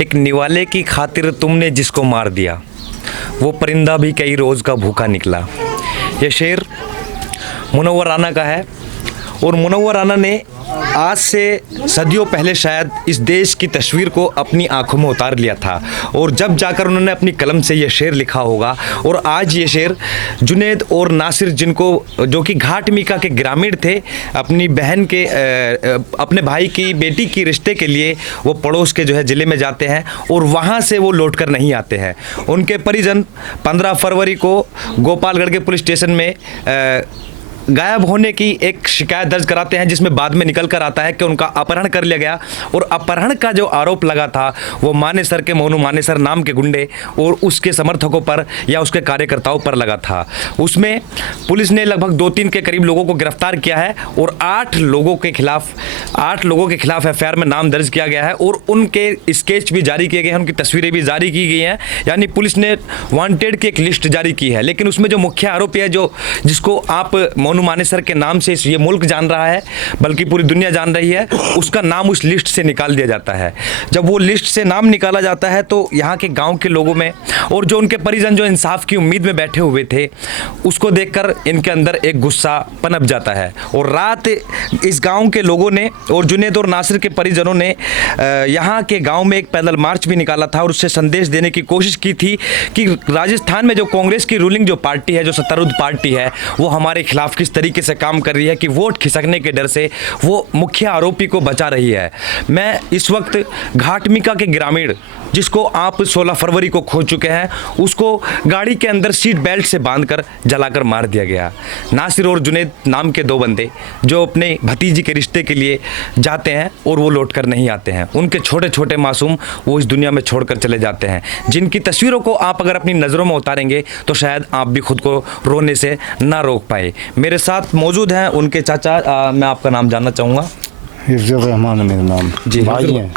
एक निवाले की खातिर तुमने जिसको मार दिया, वो परिंदा भी कई रोज़ का भूखा निकला। ये शेर मुनव्वर राना का है और मुनव्वर राना ने आज से सदियों पहले शायद इस देश की तस्वीर को अपनी आंखों में उतार लिया था और जब जाकर उन्होंने अपनी कलम से ये शेर लिखा होगा। और आज ये शेर जुनैद और नासिर, जिनको जो कि घाट मीका के ग्रामीण थे, अपनी बहन के अपने भाई की बेटी की रिश्ते के लिए वो पड़ोस के जो है ज़िले में जाते हैं और वहाँ से वो लौट कर नहीं आते हैं। उनके परिजन 15 फरवरी को गोपालगढ़ के पुलिस स्टेशन में गायब होने की एक शिकायत दर्ज कराते हैं, जिसमें बाद में निकल कर आता है कि उनका अपहरण कर लिया गया। और अपहरण का जो आरोप लगा था वो मानेसर के मोनू मानेसर नाम के गुंडे और उसके समर्थकों पर या उसके कार्यकर्ताओं पर लगा था। उसमें पुलिस ने लगभग 2-3 के करीब लोगों को गिरफ्तार किया है और 8 लोगों के खिलाफ एफआईआर में नाम दर्ज किया गया है और उनके स्केच भी जारी किए गए हैं, उनकी तस्वीरें भी जारी की गई हैं। यानी पुलिस ने वांटेड की एक लिस्ट जारी की है। लेकिन उसमें जो मुख्य आरोपी है, जिसको आप मोनू मानेसर के नाम से ये मुल्क जान रहा है, बल्कि पूरी दुनिया जान रही है, उसका नाम उस लिस्ट से निकाल दिया जाता है। जब वो लिस्ट से नाम निकाला जाता है तो यहाँ के गांव के लोगों में और जो उनके परिजन जो इंसाफ की उम्मीद में बैठे हुए थे, उसको देखकर इनके अंदर एक गुस्सा पनप जाता है। और रात इस गांव के लोगों ने और जुनैद और नासिर के परिजनों ने यहाँ के गाँव में एक पैदल मार्च भी निकाला था और उससे संदेश देने की कोशिश की थी कि राजस्थान में जो कांग्रेस की रूलिंग जो पार्टी है, जो सत्तारूढ़ पार्टी है, वो हमारे खिलाफ किस तरीके से काम कर रही है कि वोट खिसकने के डर से वो मुख्य आरोपी को बचा रही है। मैं इस वक्त घाट मीका के ग्रामीण, जिसको आप 16 फरवरी को खो चुके हैं, उसको गाड़ी के अंदर सीट बेल्ट से बांधकर जलाकर मार दिया गया। नासिर और जुनैद नाम के 2 बंदे जो अपने भतीजी के रिश्ते के लिए जाते हैं और वो लौट कर नहीं आते हैं। उनके छोटे छोटे मासूम वो इस दुनिया में छोड़कर चले जाते हैं, जिनकी तस्वीरों को आप अगर अपनी नज़रों में उतारेंगे तो शायद आप भी खुद को रोने से ना रोक पाए। मेरे साथ मौजूद हैं उनके चाचा। मैं आपका नाम जानना चाहूँगा। हिफ्जुर रहमान है मेरा नाम। जी, भाई हैं।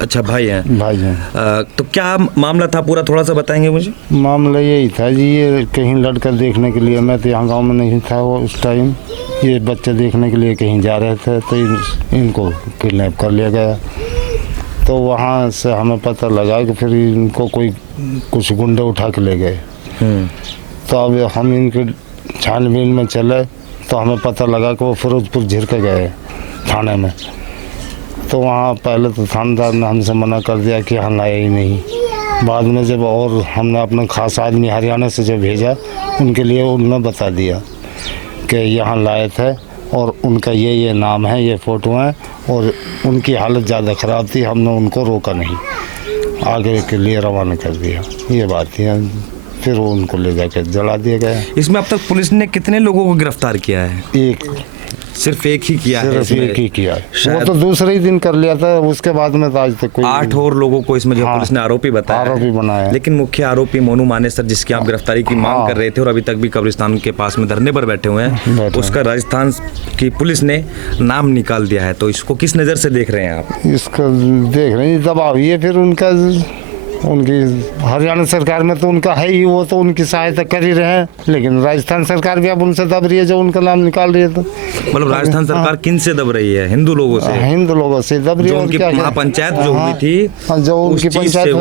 अच्छा, भाई हैं। भाई हैं। तो क्या मामला था पूरा, थोड़ा सा बताएंगे मुझे? मामला यही था जी, ये कहीं लड़कर देखने के लिए, मैं तो यहाँ गांव में नहीं था वो उस टाइम, ये बच्चे देखने के लिए कहीं जा रहे थे तो इनको किडनैप कर लिया गया। तो वहाँ से हमें पता लगा कि फिर इनको कुछ गुंडे उठा के ले गए। तो अब हम इनके छानबीन में चले तो हमें पता लगा कि वो फिरोजपुर झिरके गए थाने में। तो वहाँ पहले तो थानेदार ने हमसे मना कर दिया कि यहाँ लाए ही नहीं। बाद में जब और हमने अपना खास आदमी हरियाणा से जो भेजा, उनके लिए उन्होंने बता दिया कि यहाँ लाए थे और उनका ये नाम है, ये फ़ोटो हैं और उनकी हालत ज़्यादा ख़राब थी, हमने उनको रोका नहीं, आगे के लिए रवाना कर दिया। ये बात थी। फिर वो उनको ले जाकर जला दिया गया। इसमें अब तक पुलिस ने कितने लोगों को गिरफ्तार किया है? सिर्फ एक ही किया है? सिर्फ एक ही किया है। वो तो दूसरे ही दिन कर लिया था, उसके बाद में तो आज तक कोई 8 और लोगों को इसमें जो पुलिस ने आरोपी बनाया। लेकिन मुख्य आरोपी मोनू मानेसर, जिसकी आप गिरफ्तारी की मांग कर रहे थे और अभी तक भी कब्रिस्तान के पास में धरने पर बैठे हुए हैं, उसका राजस्थान की पुलिस ने नाम निकाल दिया है। तो इसको किस नज़र से देख रहे हैं आप? इसको देख रहे हैं दबाव ये, फिर उनकी हरियाणा सरकार में तो उनका है ही, वो तो उनकी सहायता कर ही रहे हैं, लेकिन राजस्थान सरकार भी अब उनसे दब रही है जो उनका नाम निकाल रही है। तो मतलब राजस्थान सरकार किन से दब रही है? हिंदू लोगों से? हिंदू लोगों से दब रही है। उनकी महापंचायत जो हुई थी, जो उनकी पंचायत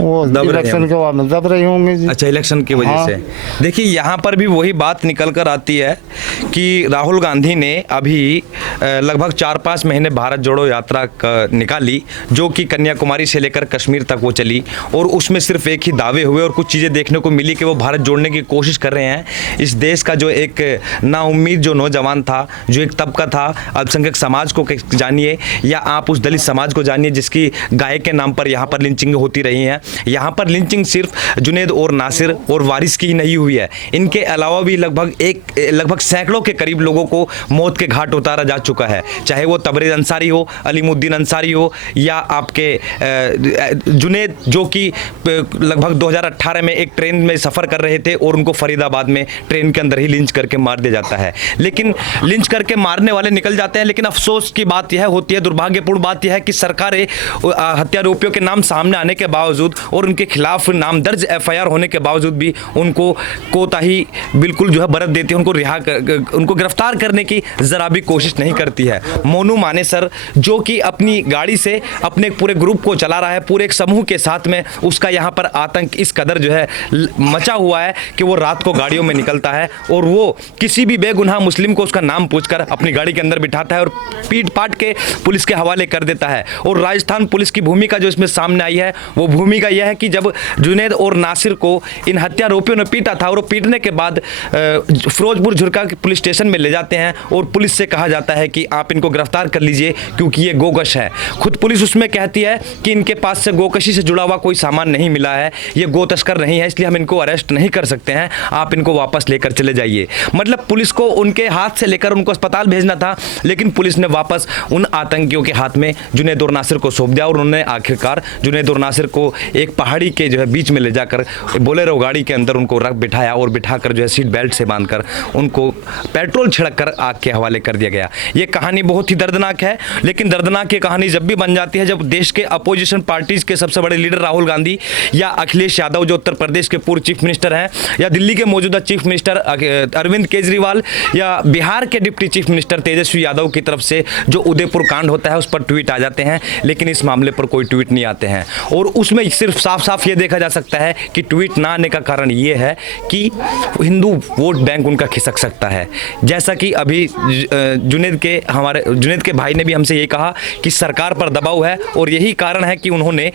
वो इलेक्शन के बाद में दब रही होंगे। अच्छा, इलेक्शन की वजह से। देखिए, यहाँ पर भी वही बात निकल कर आती है कि राहुल गांधी ने अभी लगभग 4-5 महीने भारत जोड़ो यात्रा निकाली, जो कि कन्याकुमारी से लेकर कश्मीर तक वो चली और उसमें सिर्फ एक ही दावे हुए और कुछ चीज़ें देखने को मिली कि वो भारत जोड़ने की कोशिश कर रहे हैं। इस देश का जो एक नाउम्मीद जो नौजवान था, जो एक तबका था, अल्पसंख्यक समाज को जानिए या आप उस दलित समाज को जानिए जिसकी गाय के नाम पर यहाँ पर लिंचिंग होती रही हैं। यहाँ पर लिंचिंग सिर्फ जुनैद और नासिर और वारिस की ही नहीं हुई है, इनके अलावा भी लगभग सैकड़ों के करीब लोगों को मौत के घाट उतारा जा चुका है, चाहे वो तबरेज़ अंसारी हो, अलीमुद्दीन अंसारी हो या आपके जो कि लगभग 2018 में एक ट्रेन में सफ़र कर रहे थे और उनको फरीदाबाद में ट्रेन के अंदर ही लिंच करके मार दिया जाता है। लेकिन लिंच करके मारने वाले निकल जाते हैं, लेकिन अफसोस की बात यह होती है, दुर्भाग्यपूर्ण बात यह है कि सरकारें हत्यारोपियों के नाम सामने आने के बावजूद और उनके खिलाफ नाम दर्ज FIR होने के बावजूद भी उनको कोताही बिल्कुल जो है बरत देती है, उनको गिरफ्तार करने की ज़रा भी कोशिश नहीं करती है। मोनू मानेसर जो कि अपनी गाड़ी से अपने पूरे ग्रुप को चला रहा है, पूरे एक समूह के साथ में, उसका यहाँ पर आतंक इस कदर जो है मचा हुआ है कि वो रात को गाड़ियों में निकलता है और वो किसी भी बेगुनाह मुस्लिम को उसका नाम पूछकर अपनी गाड़ी के अंदर बिठाता है और पीट पाट के पुलिस के हवाले कर देता है। और राजस्थान पुलिस की भूमिका जो इसमें सामने आई है वो भूमिका यह है कि जब जुनैद और नासिर को इन हत्यारोपियों ने पीटा था और पीटने के बाद फिरोजपुर झुरका पुलिस स्टेशन में ले जाते हैं और पुलिस से कहा जाता है कि आप इनको गिरफ्तार कर लीजिए क्योंकि ये गोकश है। खुद पुलिस उसमें कहती है कि इनके पास से गोकशी से जुड़ा हुआ कोई सामान नहीं मिला है, ये गो तस्कर नहीं है, इसलिए हम इनको अरेस्ट नहीं कर सकते हैं, आप इनको वापस लेकर चले जाइए। मतलब पुलिस को उनके हाथ से लेकर उनको अस्पताल भेजना था, लेकिन पुलिस ने वापस उन आतंकियों के हाथ में जुनैद और नासिर को सौंप दिया और उन्होंने आखिरकार जुनैद और नासिर को एक पहाड़ी के जो है बीच में ले जाकर बोलेरो गाड़ी के अंदर उनको रख बिठाया और बिठाकर जो है सीट बेल्ट से बांधकर उनको पेट्रोल छिड़ककर आग के हवाले कर दिया गया। ये कहानी बहुत ही दर्दनाक है, लेकिन दर्दनाक ये कहानी जब भी बन जाती है जब देश के अपोजिशन पार्टीज के सबसे बड़े लीडर राहुल गांधी या अखिलेश यादव जो उत्तर प्रदेश के पूर्व चीफ मिनिस्टर हैं, या दिल्ली के मौजूदा चीफ मिनिस्टर अरविंद केजरीवाल, या बिहार के deputy chief minister Tejashwi Yadav की तरफ से जो उदयपुर कांड होता है उस पर ट्वीट आ जाते हैं, लेकिन इस मामले पर कोई ट्वीट नहीं आते हैं। और उसमें सिर्फ साफ साफ ये देखा जा सकता है कि ट्वीट ना आने का कारण ये है कि हिंदू वोट बैंक उनका खिसक सकता है। जैसा कि अभी जुनैद के भाई ने भी हमसे ये कहा कि सरकार पर दबाव है और यही कारण है कि उन्होंने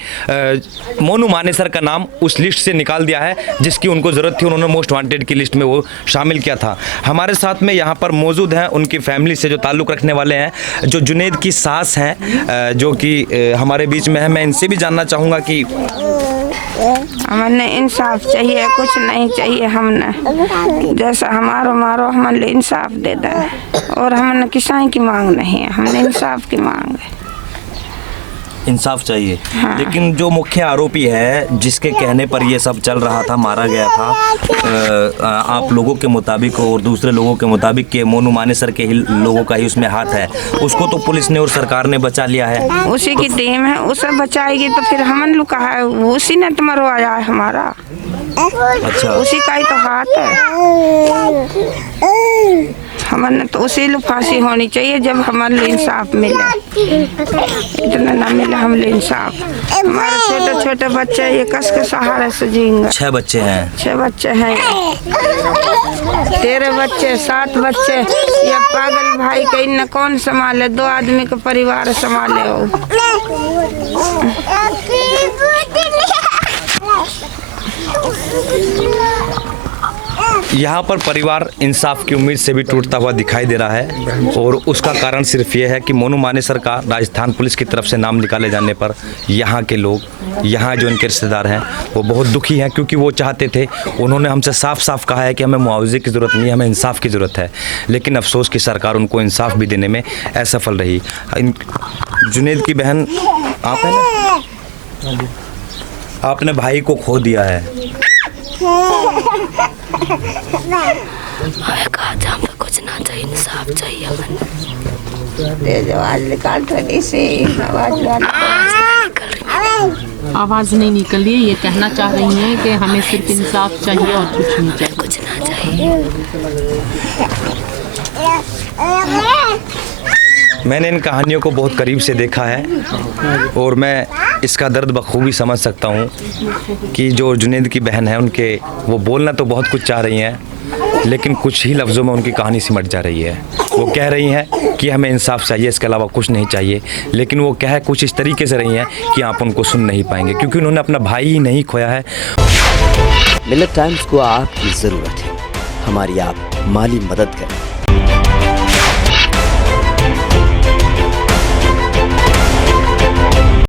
मोनू मानेसर का नाम उस लिस्ट से निकाल दिया है जिसकी उनको ज़रूरत थी, उन्होंने मोस्ट वांटेड की लिस्ट में वो शामिल किया था। हमारे साथ में यहाँ पर मौजूद हैं उनकी फैमिली से जो ताल्लुक़ रखने वाले हैं, जो जुनैद की सास हैं जो कि हमारे बीच में है। मैं इनसे भी जानना चाहूँगा कि हमने इंसाफ चाहिए, कुछ नहीं चाहिए। हमने जैसा हमारो मारो हमने इंसाफ दे दें और हमने किसाई की मांग नहीं है, हमने इंसाफ की मांग है। इंसाफ चाहिए। हाँ। लेकिन जो मुख्य आरोपी है जिसके कहने पर ये सब चल रहा था, मारा गया था, आप लोगों के मुताबिक और दूसरे लोगों के मुताबिक कि मोनू मानेसर के ही लोगों का ही उसमें हाथ है, उसको तो पुलिस ने और सरकार ने बचा लिया है। उसी की टीम है, उसे बचाएगी तो फिर हमन लुका है, उसी ने तो मरवाया है हमारा। अच्छा, उसी का ही तो हाथ है। हमने तो उसी को फांसी होनी चाहिए जब हमारे इंसाफ मिले, इतना ना मिले हमले इंसाफ। हमारे छोटे छोटे बच्चे ये कस के सहारे से जीएंगे। 6 बच्चे हैं। 6 बच्चे हैं, 13 बच्चे, 7 बच्चे। ये पागल भाई का इन कौन संभाले, 2 आदमी का परिवार संभाले हो। यहाँ पर परिवार इंसाफ की उम्मीद से भी टूटता हुआ दिखाई दे रहा है और उसका कारण सिर्फ ये है कि मोनू मानेसर का राजस्थान पुलिस की तरफ से नाम निकाले जाने पर यहाँ के लोग, यहाँ जो इनके रिश्तेदार हैं वो बहुत दुखी हैं, क्योंकि वो चाहते थे, उन्होंने हमसे साफ साफ कहा है कि हमें मुआवजे की ज़रूरत नहीं है, हमें इंसाफ की ज़रूरत है। लेकिन अफसोस की सरकार उनको इंसाफ भी देने में असफल रही। जुनैद की बहन आप हैं ना, आपने भाई को खो दिया है। कहा था हमें कुछ ना चाहिए, इंसाफ चाहिए। आवाज निकाल थोड़ी सी, आवाज नहीं निकल रही है। ये कहना चाह रही हैं कि हमें सिर्फ इंसाफ चाहिए और कुछ नहीं चाहिए, कुछ ना चाहिए। मैंने इन कहानियों को बहुत करीब से देखा है और मैं इसका दर्द बखूबी समझ सकता हूँ कि जो जुनैद की बहन है उनके, वो बोलना तो बहुत कुछ चाह रही हैं, लेकिन कुछ ही लफ्ज़ों में उनकी कहानी सिमट जा रही है। वो कह रही हैं कि हमें इंसाफ चाहिए, इसके अलावा कुछ नहीं चाहिए, लेकिन वो कह कुछ इस तरीके से रही हैं कि आप उनको सुन नहीं पाएंगे, क्योंकि उन्होंने अपना भाई ही नहीं खोया है। मिल्लत टाइम्स को आपकी ज़रूरत है, हमारी आप माली मदद करें।